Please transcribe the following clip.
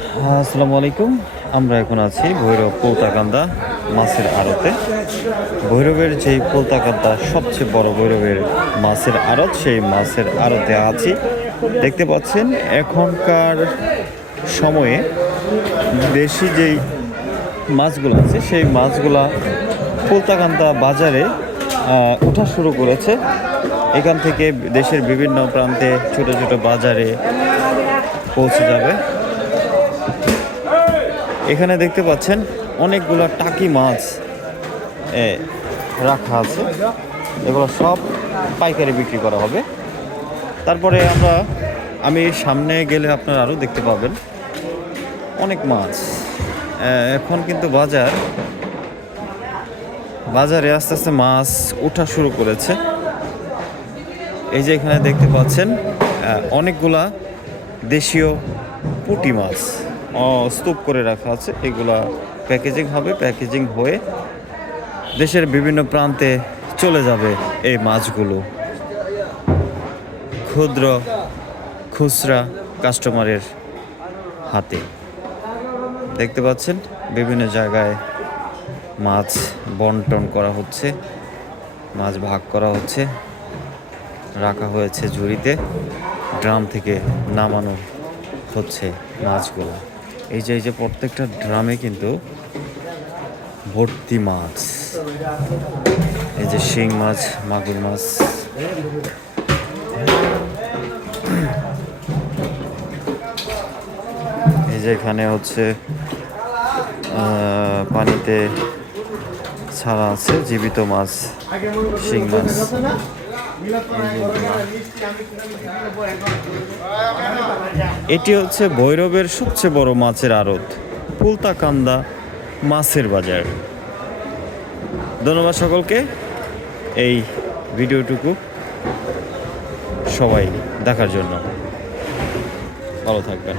আসসালামু আলাইকুম। আমরা এখন আছি ভৈরব পোলতাকান্দা মাছের আড়তে। ভৈরবের যেই পোলতাকান্দা সবচেয়ে বড় ভৈরবের মাছের আড়ত, সেই মাছের আড়তে আছি। দেখতে পাচ্ছেন এখনকার সময়ে দেশি যেই মাছগুলো আছে সেই মাছগুলা পোলতাকান্দা বাজারে ওঠা শুরু করেছে। এখান থেকে দেশের বিভিন্ন প্রান্তে ছোট ছোট বাজারে পৌঁছে যাবে। এখানে দেখতে পাচ্ছেন অনেকগুলো টাকি মাছ রাখা আছে, এগুলো সব পাইকারি বিক্রি করা হবে। তারপরে আমি সামনে গেলে আপনারা আরও দেখতে পাবেন অনেক মাছ। এখন কিন্তু বাজারে আস্তে আস্তে মাছ ওঠা শুরু করেছে। এই যে এখানে দেখতে পাচ্ছেন অনেকগুলা দেশীয় পুঁটি মাছ স্তূপ করে রাখা আছে। এগুলা প্যাকেজিং হবে, প্যাকেজিং হয়ে দেশের বিভিন্ন প্রান্তে চলে যাবে এই মাছগুলো ক্ষুদ্র খুচরা কাস্টমারের হাতে। দেখতে পাচ্ছেন বিভিন্ন জায়গায় মাছ বন্টন করা হচ্ছে, মাছ ভাগ করা হচ্ছে, রাখা হয়েছে ঝুড়িতে, ড্রাম থেকে নামানো হচ্ছে মাছগুলো। এই যে প্রত্যেকটা ড্রামে কিন্তু ভর্তি মাছ। এই যে শিং মাছ, মাগুর মাছ। এই যে এখানে হচ্ছে পানিতে ছাড়া আছে জীবিত মাছ, শিং মাছ। এটি হচ্ছে ভৈরবের সবচেয়ে বড় মাছের আড়ত, পোলতাকান্দা মাছের বাজার। ধন্যবাদ সকলকে এই ভিডিওটুকু সবাই দেখার জন্য। ভালো থাকবেন।